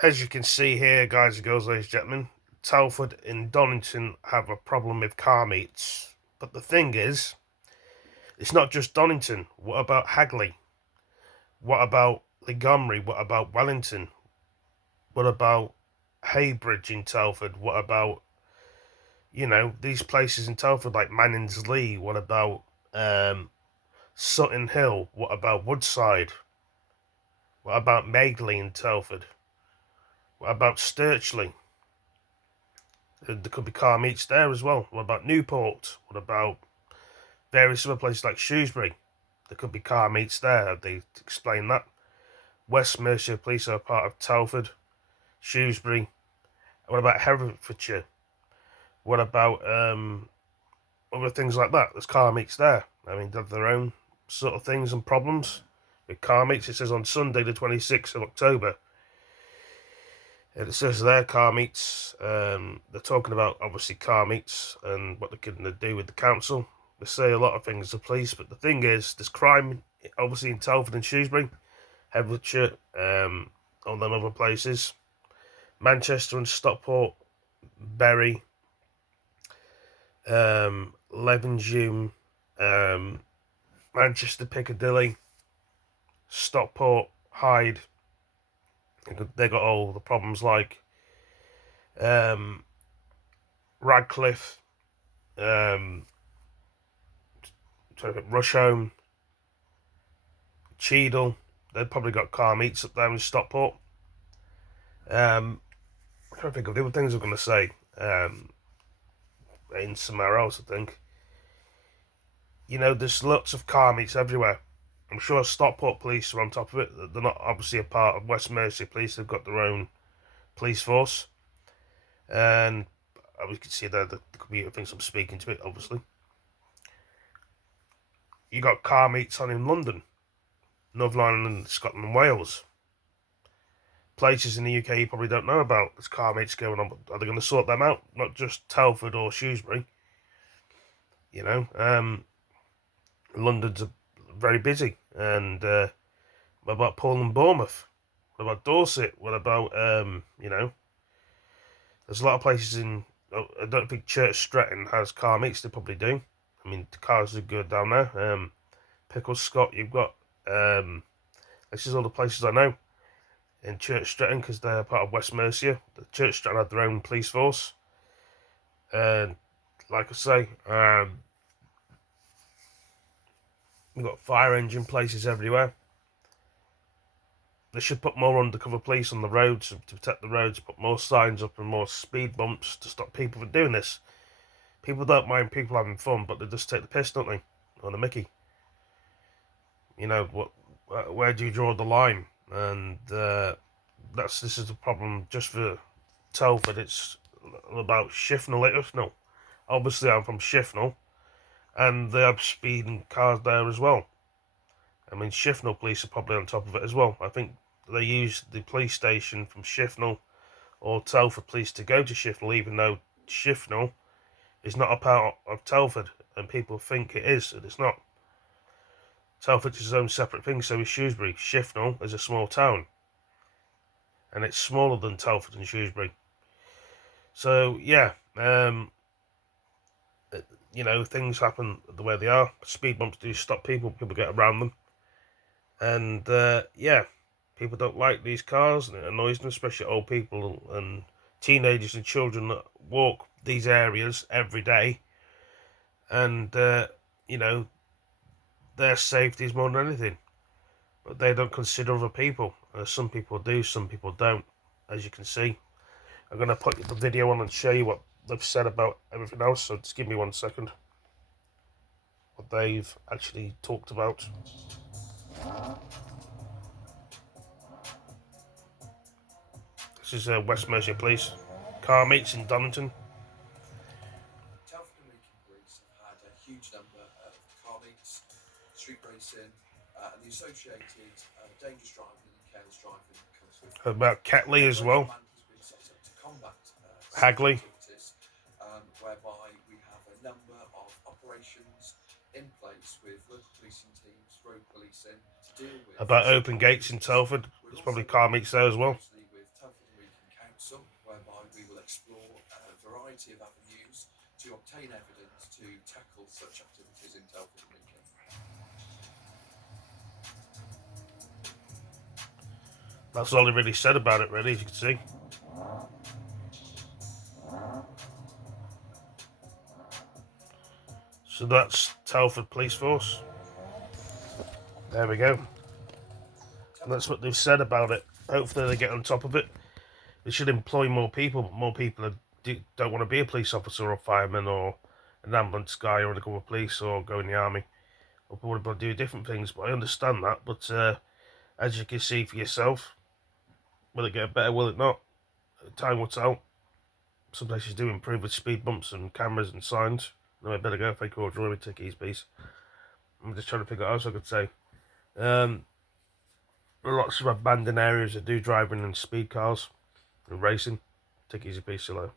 As you can see here, guys and girls, ladies and gentlemen, Telford and Donington have a problem with car meets. But the thing is, it's not just Donington. What about Hagley? What about Montgomery? What about Wellington? What about Haybridge in Telford? What about, these places in Telford like Mannings Lee? What about Sutton Hill? What about Woodside? What about Magley in Telford? What about Sturchley? There could be car meets there as well. What about Newport? What about various other places like Shrewsbury? There could be car meets there. Have they explained that? West Mercia Police are part of Telford, Shrewsbury. What about Herefordshire? What about other things like that? There's car meets there. I mean, they have their own sort of things and problems with car meets. It says on Sunday, the 26th of October. And it says there car meets. They're talking about obviously car meets and what they're going to do with the council. They say a lot of things to police, but the thing is, there's crime obviously in Telford and Shrewsbury, Herefordshire, all them other places. Manchesterand, Stockport, Bury, Levenshulme, Manchester, Piccadilly, Stockport, Hyde. They got all the problems like Radcliffe, Rusholme, Cheadle. They've probably got car meets up there in Stockport. I'm trying to think of the other things I'm going to say. In somewhere else, I think. There's lots of car meets everywhere. I'm sure Stockport police are on top of it. They're not obviously a part of West Mercia Police. They've got their own police force. And we can see there could be things I'm speaking to it, obviously. You got car meets on in London, Northern Ireland, Scotland and Wales. Places in the UK you probably don't know about. There's car meets going on, but are they going to sort them out? Not just Telford or Shrewsbury. London's very busy. And what about Paul and Bournemouth? What about Dorset? What about, there's a lot of places in, I don't think Church Stretton has car meets, they probably do. I mean, the cars are good down there. Pickles Scott, you've got, this is all the places I know in Church Stretton because they're part of West Mercia. The Church Stretton had their own police force. And like I say, we've got fire engine places everywhere. They should put more undercover police on the roads to protect the roads, put more signs up and more speed bumps to stop people from doing this. People don't mind people having fun, but they just take the piss, don't they? Or the mickey. Where do you draw the line? And this is a problem just for Telford. It's about Shifnal, Ifnal. Obviously, I'm from Shifnal, and they have speeding cars there as well. I mean, Shifnal police are probably on top of it as well. I think they use the police station from Shifnal or Telford police to go to Shifnal, even though Shifnal is not a part of Telford, and people think it is, and it's not. Telford is its own separate thing, so is Shrewsbury. Shifnal is a small town, and it's smaller than Telford and Shrewsbury. So, yeah, things happen the way they are. Speed bumps do stop people get around them. And, people don't like these cars, and it annoys them, especially old people and teenagers and children that walk these areas every day. And, their safety is more than anything. But they don't consider other people. Some people do, some people don't, as you can see. I'm going to put the video on and show you what they've said about everything else, so just give me 1 second. What they've actually talked about. This is West Mercia Police. Car meets in Donington. Telford and Lincoln Police have had a huge number of car meets, street racing, and the associated dangerous driving and careless driving comes with it. About Ketley as well. Plan has been set up to combat Hagley. activities, whereby we have a number of operations in place with local policing teams, road policing to deal with. About open gates in Telford. There's probably car meets there as well. With Telford and variety of avenues to obtain evidence to tackle such activities in Telford and Lincoln. That's all he really said about it, really, as you can see. So that's Telford Police Force. There we go. And that's what they've said about it. Hopefully they get on top of it. They should employ more people, but more people don't want to be a police officer or fireman or an ambulance guy or become a police or go in the army. Or people want to do different things, but I understand that. But as you can see for yourself, will it get better, will it not? Time will tell. Some places do improve with speed bumps and cameras and signs. No, I better go if I call drawing tickets, please. I'm just trying to figure out what else I could say. Lots of abandoned areas that do driving and speed cars and racing. Take it easy, peace, hello.